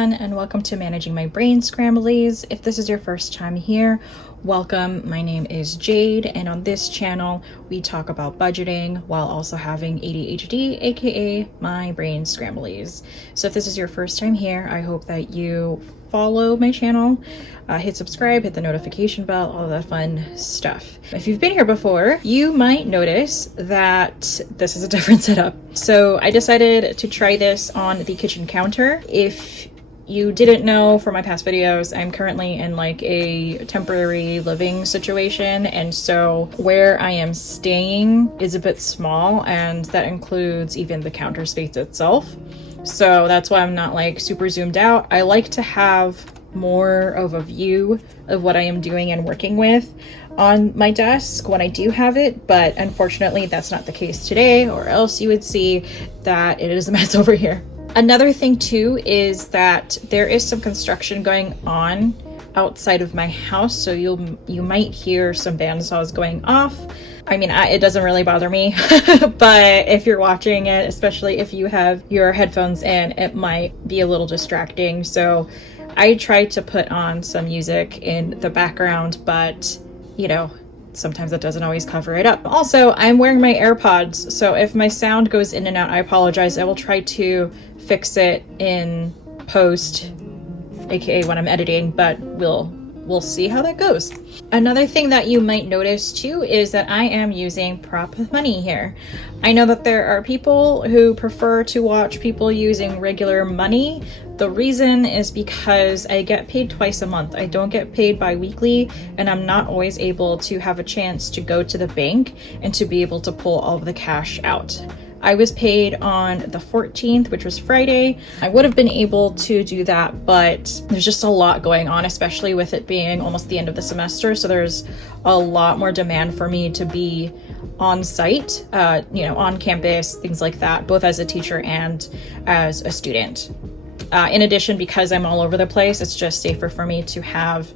everyone, and welcome to Managing My Brain Scramblies. If this is your first time here, welcome. My name is Jade, and on this channel we talk about budgeting while also having ADHD, aka my brain scramblies. So if this is your first time here, I hope that you follow my channel, hit subscribe, hit the notification bell, all that fun stuff. If you've been here before, you might notice that this is a different setup. So I decided to try this on the kitchen counter. If you didn't know from my past videos, I'm currently in like a temporary living situation, and so where I am staying is a bit small, and that includes even the counter space itself. So that's why I'm not like super zoomed out. I like to have more of a view of what I am doing and working with on my desk when I do have it, but unfortunately that's not the case today, or else you would see that it is a mess over here. Another thing too is that there is some construction going on outside of my house, so you might hear some bandsaws going off. I mean, it doesn't really bother me, but if you're watching it, especially if you have your headphones in, it might be a little distracting. So I try to put on some music in the background, but you know, sometimes that doesn't always cover it up. Also, I'm wearing my AirPods, so if my sound goes in and out, I apologize. I will try to fix it in post, aka when I'm editing, but we'll see how that goes. Another thing that you might notice too is that I am using prop money here. I know that there are people who prefer to watch people using regular money. The reason is because I get paid twice a month. I don't get paid bi-weekly, and I'm not always able to have a chance to go to the bank and to be able to pull all of the cash out. I was paid on the 14th, which was Friday. I would have been able to do that, but there's just a lot going on, especially with it being almost the end of the semester. So there's a lot more demand for me to be on site, on campus, things like that, both as a teacher and as a student. In addition, because I'm all over the place, it's just safer for me to have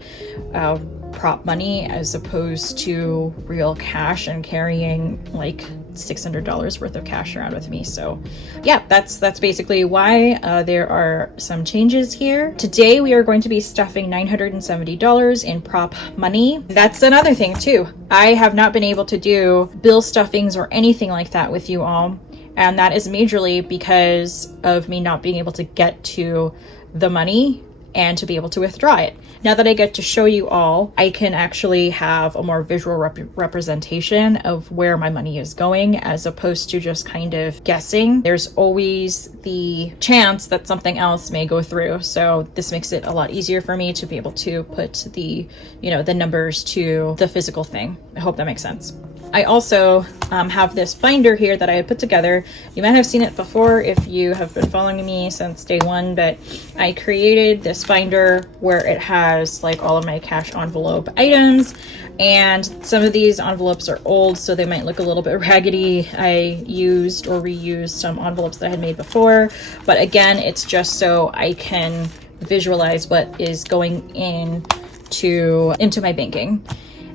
prop money as opposed to real cash and carrying like $600 worth of cash around with me. So yeah, that's basically why there are some changes here. Today we are going to be stuffing $970 in prop money. That's another thing too. I have not been able to do bill stuffings or anything like that with you all. And that is majorly because of me not being able to get to the money and to be able to withdraw it. Now that I get to show you all, I can actually have a more visual representation of where my money is going, as opposed to just kind of guessing. There's always the chance that something else may go through. So this makes it a lot easier for me to be able to put the numbers to the physical thing. I hope that makes sense. I also have this binder here that I had put together. You might have seen it before if you have been following me since day one, but I created this binder where it has like all of my cash envelope items, and some of these envelopes are old, so they might look a little bit raggedy. I used or reused some envelopes that I had made before, but again, it's just so I can visualize what is going into my banking,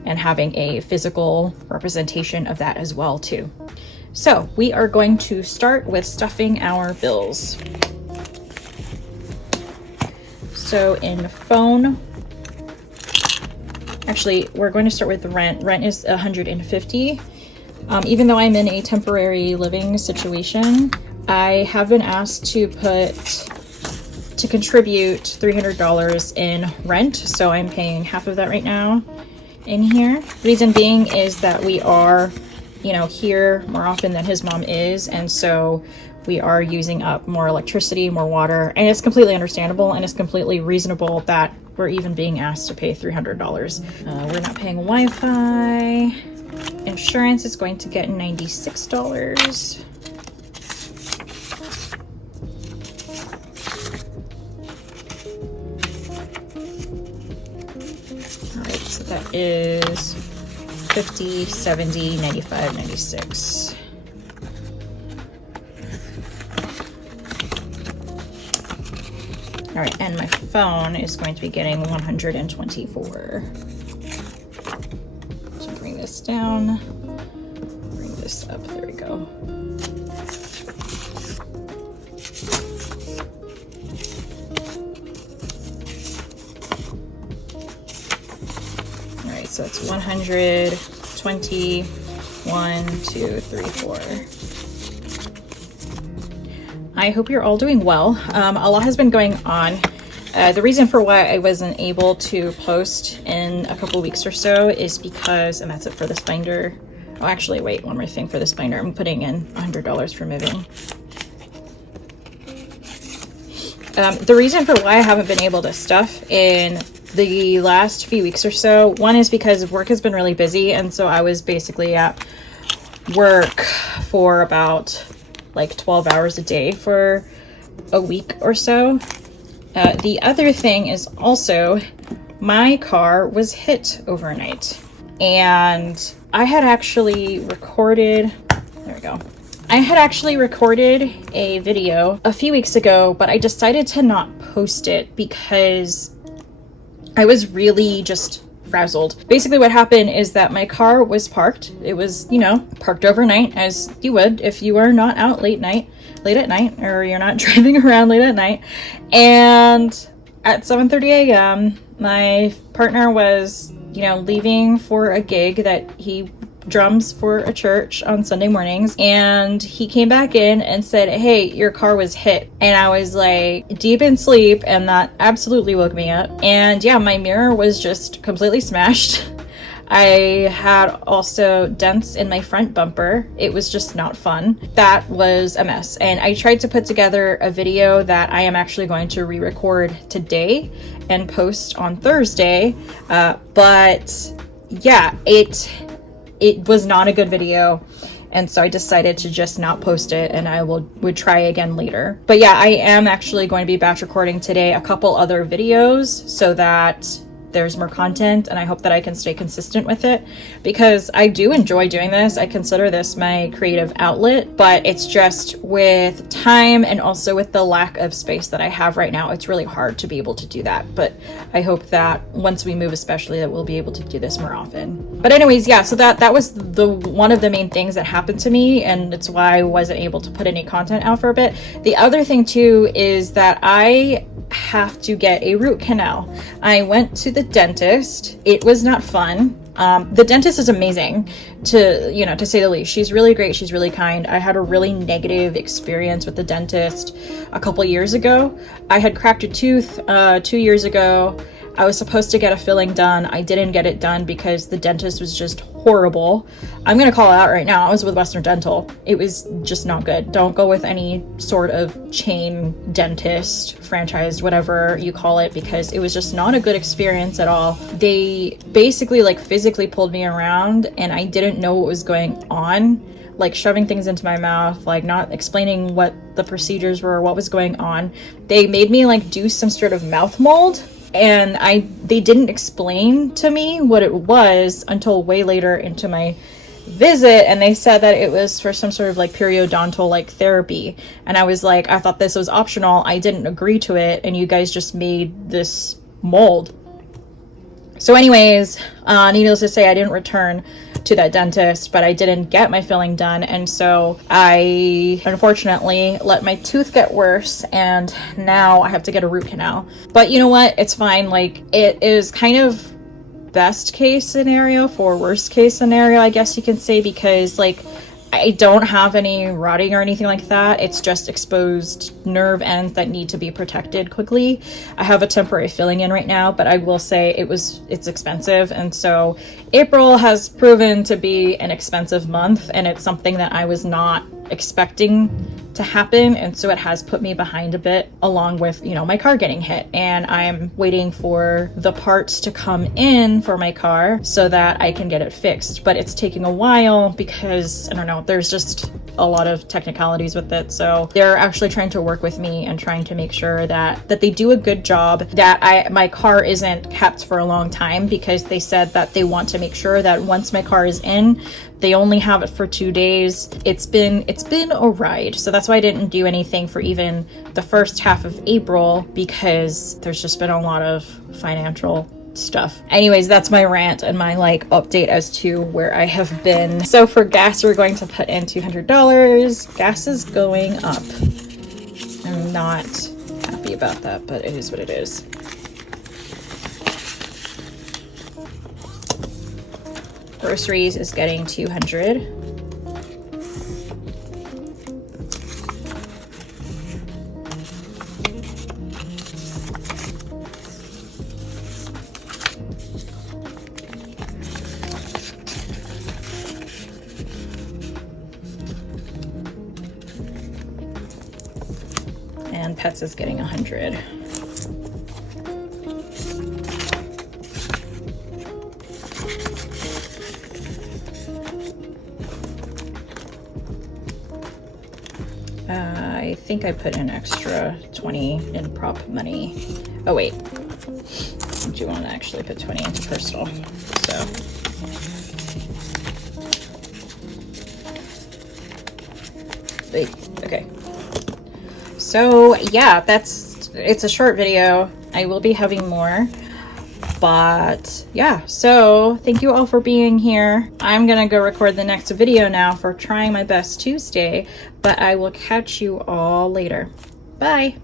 and having a physical representation of that as well too. So we are going to start with stuffing our bills. So in phone, actually we're going to start with the rent. Rent is $150. Even though I'm in a temporary living situation, I have been asked to contribute $300 in rent. So I'm paying half of that right now in here. Reason being is that we are, here more often than his mom is, and so we are using up more electricity, more water, and it's completely understandable and it's completely reasonable that we're even being asked to pay $300. We're not paying Wi-Fi. Insurance is going to get $96. That is 50, 70, 95, 96. All right, and my phone is going to be getting 124. So bring this down, bring this up, there we go. So it's 120, 1, 2, 3, 4. I hope you're all doing well. A lot has been going on. The reason for why I wasn't able to post in a couple weeks or so is because, and that's it for this binder. Oh, actually, wait, one more thing for this binder. I'm putting in $100 for moving. The reason for why I haven't been able to stuff in the last few weeks or so, one is because work has been really busy, and so I was basically at work for about like 12 hours a day for a week or so. The other thing is also my car was hit overnight, and I had actually recorded, there we go. I had actually recorded a video a few weeks ago, but I decided to not post it because I was really just frazzled. Basically what happened is that my car was parked. It was, you know, parked overnight, as you would if you are not out late at night, or you're not driving around late at night. And at 7:30 a.m., my partner was, you know, leaving for a gig that he drums for a church on Sunday mornings, and he came back in and said, "Hey, your car was hit." And I was like deep in sleep, and that absolutely woke me up. And yeah, my mirror was just completely smashed. I had also dents in my front bumper. It was just not fun. That was a mess. And I tried to put together a video that I am actually going to re-record today and post on Thursday. But yeah, it was not a good video. And so I decided to just not post it, and I would try again later. But yeah, I am actually going to be batch recording today a couple other videos so that there's more content, and I hope that I can stay consistent with it because I do enjoy doing this. I consider this my creative outlet, but it's just with time and also with the lack of space that I have right now, it's really hard to be able to do that. But I hope that once we move, especially, that we'll be able to do this more often. But anyways, yeah, so that was the one of the main things that happened to me, and it's why I wasn't able to put any content out for a bit. The other thing too is that I have to get a root canal. I went to the dentist. It was not fun. The dentist is amazing, to say the least. She's really great. She's really kind. I had a really negative experience with the dentist a couple years ago. I had cracked a tooth 2 years ago. I was supposed to get a filling done. I didn't get it done because the dentist was just horrible. I'm gonna call it out right now. I was with Western Dental. It was just not good. Don't go with any sort of chain dentist, franchise, whatever you call it, because it was just not a good experience at all. They basically like physically pulled me around, and I didn't know what was going on, like shoving things into my mouth, like not explaining what the procedures were, what was going on. They made me like do some sort of mouth mold, and they didn't explain to me what it was until way later into my visit, and they said that it was for some sort of like periodontal like therapy, and I was like, I thought this was optional. I didn't agree to it, and you guys just made this mold. So anyways, needless to say, I didn't return to that dentist, but I didn't get my filling done, and so I unfortunately let my tooth get worse, and now I have to get a root canal. But you know what, it's fine. Like, it is kind of best case scenario for worst case scenario, I guess you can say, because like I don't have any rotting or anything like that. It's just exposed nerve ends that need to be protected quickly. I have a temporary filling in right now, but I will say it's expensive. And so April has proven to be an expensive month, and it's something that I was not expecting to happen, and so it has put me behind a bit, along with, you know, my car getting hit, and I'm waiting for the parts to come in for my car so that I can get it fixed. But it's taking a while because, I don't know, there's just a lot of technicalities with it. So they're actually trying to work with me and trying to make sure that they do a good job, that my car isn't kept for a long time, because they said that they want to make sure that once my car is in, they only have it for 2 days. It's been a ride. So that's why I didn't do anything for even the first half of April, because there's just been a lot of financial stuff. Anyways, that's my rant and my like update as to where I have been. So for gas, we're going to put in $200. Gas is going up. I'm not happy about that, but it is what it is. Groceries is getting 200. And Pets is getting 100. I think I put an extra 20 in prop money. Oh wait, I do want to actually put 20 into personal. So wait, okay. So yeah, it's a short video. I will be having more, but yeah, so thank you all for being here. I'm gonna go record the next video now for Trying My Best Tuesday, but I will catch you all later. Bye.